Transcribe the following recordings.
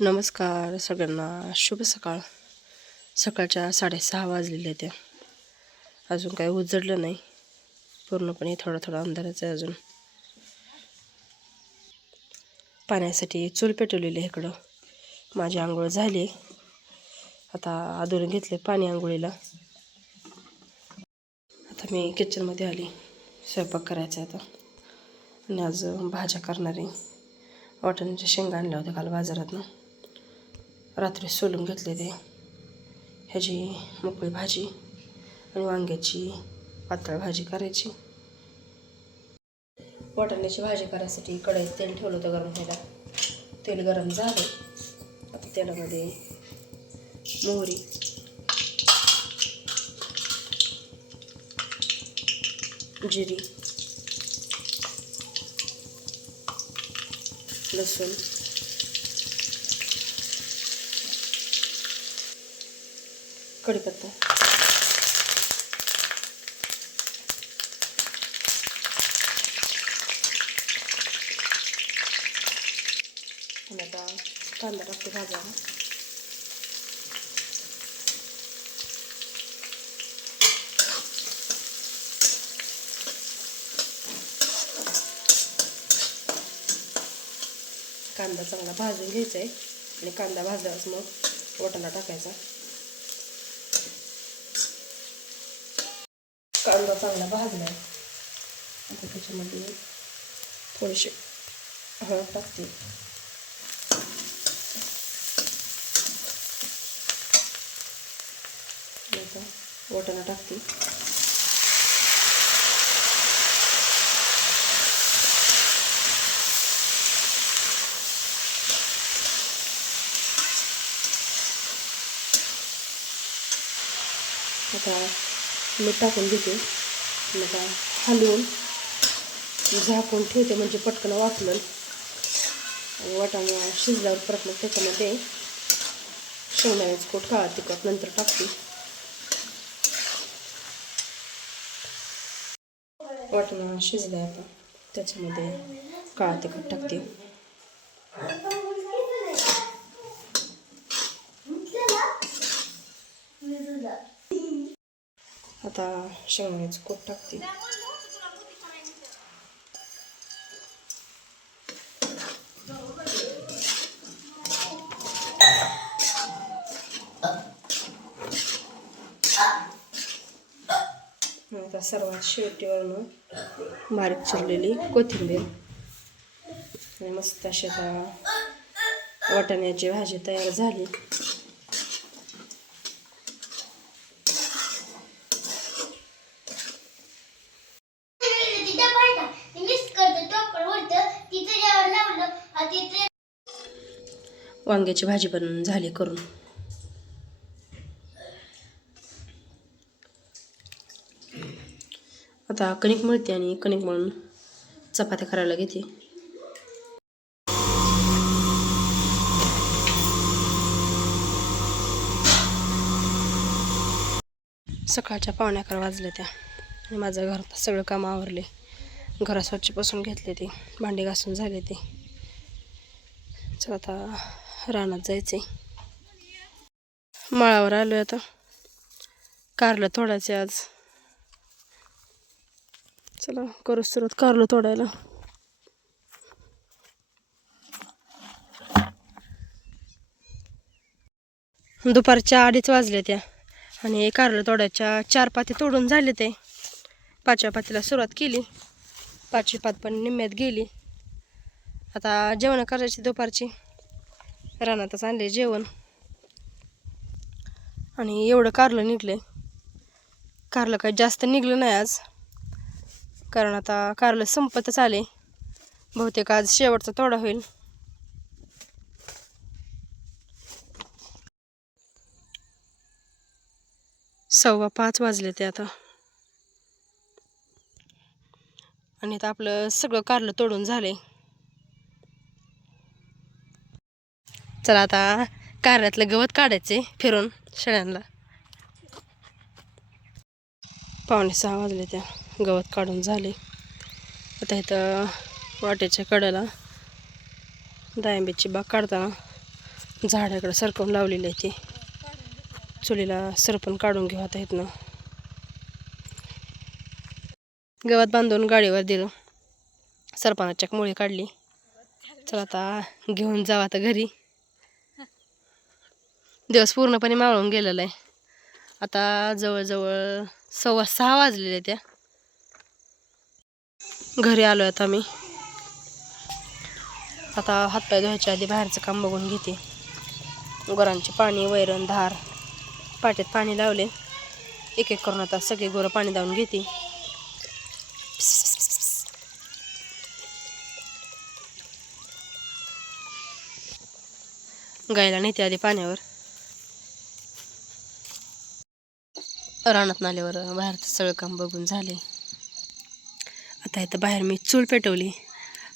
नमस्कार सगळ्यांना, शुभ सकाळ. सकाळच्या 6:30 वाजलेले त्या. अजून काही उजडलं नाही, पूर्णपणे थोडा अंधाराचं आहे अजून. पाण्यासाठी चूल पेटवलेली आहे इकडं. माझी आंघोळ झाली, आता आधुरून घेतले पाणी आंघोळीला. आता मी किचनमध्ये आली, स्वयंपाक करायचा आता. आणि आज भाज्या करणार आहे. वाटाण्याच्या शेंगा आणल्या होत्या काल बाजारातनं, रात्री सोलून घेतले ते. ह्याची मोकळी भाजी आणि वांग्याची पातळ भाजी करायची. वाटाण्याची भाजी करायसाठी कढईत तेल ठेवलं होतं गरम व्हायला. तेल गरम झालं, आता तेलामध्ये मोहरी, जिरी, लसूण, कढीपत्ता, आणि आता कांदा टाकते भाजायला. कांदा चांगला भाजून घ्यायचा आहे आणि कांदा भाजल्यावर मग वाटाणा टाकायचा. कांदा चांगला भाजला आहे, आता त्याच्यामध्ये थोडीशी हळद टाकते. आता वाटाणा टाकते. आता मीठ टाकून घेते. आता हलवून झाकून ठेवते, म्हणजे पटकन वाफलं. आणि वाटाणा शिजल्यावर परत मग त्याच्यामध्ये शेंगदाण्याचं कूट, काळा तिखट नंतर टाकते. वाटाणा शिजलाय, आता त्याच्यामध्ये काळा तिखट टाकते. आता शेंगदाण्याचं कूट टाकते. आता सर्वात शेवटीवरून बारीक चिरलेली कोथिंबीर. आणि मस्त अशी आता वाटाण्याची भाजी तयार झाली. वांग्याची भाजी पण झाली करून. आता कणिक मळते आणि कणिक मळून चपात्या करायला घेते. सकाळच्या 11:15 वाजले त्या, आणि माझं घरात सगळं काम आवरले. घरा स्वच्छ पुसून घेतले, ते भांडी घासून झाले ते. चला आता रानात जायचे. माळावर आलो आता. कारलं तोडायचे आज. चला करू सुरुवात कारलं तोडायला. दुपारच्या 2:30 वाजले त्या, आणि कारलं तोडायच्या 4 पाती तोडून झाले ते. 5व्या पातीला सुरुवात केली. 5वी पात पण निम्म्यात गेली. आता जेवण करायची दुपारची. रानातच आणले जेवण. आणि एवढं कारलं निघले. कारलं काही जास्त निघलं नाही आज, कारण आता कारलं संपतच आले. बहुतेक आज शेवटचा तोडा होईल. सव्वा 5 वाजले ते आता, आणि आता आपलं सगळं कारलं तोडून झाले. चला आता कारल्यातलं गवत काढायचे फिरून शेळ्यांना. 5:45 वाजले त्या, गवत काढून झाले. आता इथं वाटेच्या कडेला डाळिंबीची बाग काढताना झाडाकडं सरकवून लावलेलं आहे ते चुलीला सरपण काढून घेऊ आता इथनं. गवत बांधून गाडीवर दिलं, सरपणाची मुळी काढली. चला आता घेऊन जाऊ आता घरी. दिवस पूर्णपणे मावळून गेलेला आहे. आता जवळजवळ 6:15 वाजलेले त्या. घरी आलो आता मी. आता हातपाय धुवायच्या आधी बाहेरचं काम बघून घेते. गुरांचे पाणी, वैरण, धार, पाट्यात पाणी लावले. एक एक करून आता सगळे गुरं पाणी दावून घेते. गायला नेते आधी पाण्यावर. रानात नाल्यावर बाहेरचं सगळं काम बघून झाले. आता इथं बाहेर मी चूल पेटवली.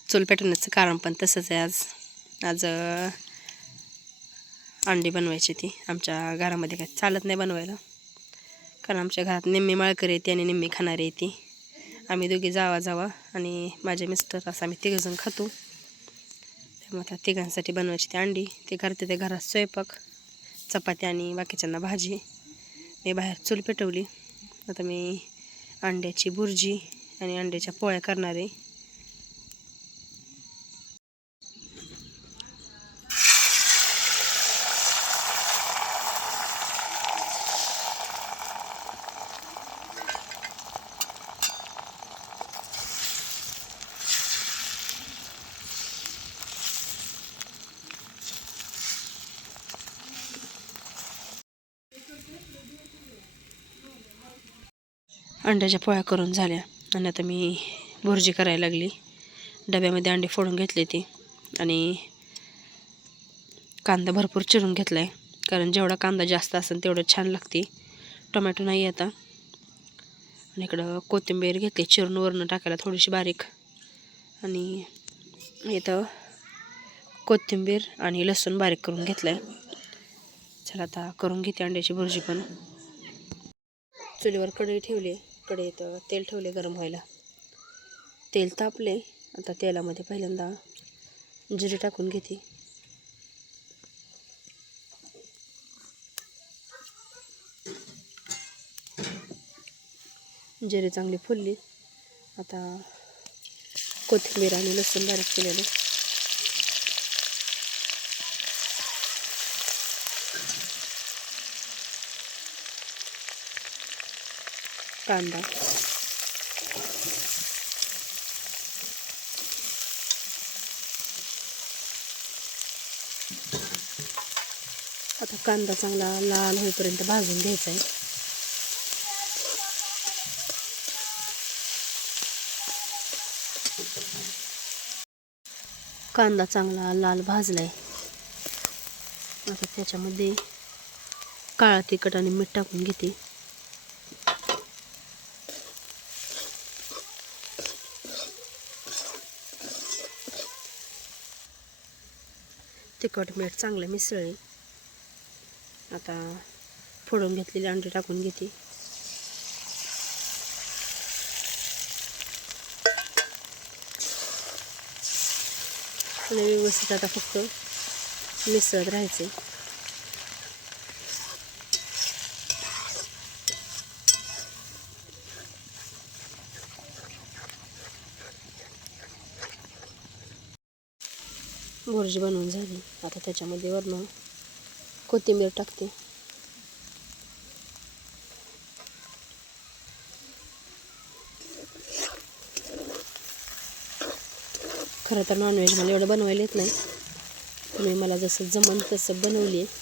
चूल पेटवण्याचं कारण पण तसंच आहे. आज अंडी बनवायची ती. आमच्या घरामध्ये काही चालत नाही बनवायला, कारण आमच्या घरात निम्मी माळकरी येते आणि निम्मी खाणारी येते. आम्ही दोघी जावा आणि माझे मिस्टर असं आम्ही तिघंजण खातो. त्यामुळे आता तिघांसाठी बनवायची ती अंडी. ते करते ते घरात स्वयंपाक, चपाती आणि बाकीच्यांना भाजी. मी बाहेर चूल पेटवली. आता मी अंड्याची भुर्जी आणि अंड्याच्या पोळ्या करणार आहे. अंड्याच्या पोळ्या करून झाल्या आणि आता मी भुर्जी करायला लागली. डब्यामध्ये अंडे फोडून घेतले ते आणि कांदा भरपूर चिरून घेतला आहे, कारण जेवढा कांदा जास्त असेल तेवढं छान लागते. टोमॅटो नाही आता. आणि इकडं कोथिंबीर घेतली चिरून वरून टाकायला थोडीशी बारीक. आणि इथं कोथिंबीर आणि लसूण बारीक करून घेतलं आहे. चला आता करून घेते अंड्याची भुर्जी पण. चुलीवर कढई ठेवली. कढईत तेल ठेवले गरम व्हायला. तेल तापले. आता तेलामध्ये पहिल्यांदा जिरे टाकून घेते. जिरे चांगले फुलले. आता कोथिंबीर आणि लसूण बारीक केलेलं. कांदा, आता कांदा चांगला लाल होईपर्यंत भाजून घ्यायचा आहे. कांदा चांगला लाल भाजलाय. आता त्याच्यामध्ये काळा तिखट आणि मीठ टाकून घेते. तिखट मीठ चांगलं मिसळले. आता फोडून घेतलेले अंडे टाकून घेते. आणि व्यवस्थित आता फक्त मिसळत राहायचे. भुर्जी बनवून झाली. आता त्याच्यामध्ये वरून कोथिंबीर टाकते. खरं तर नॉनव्हेज मला एवढं बनवायला येत नाही, तुम्ही मला जसं जमन तसं बनवली आहे.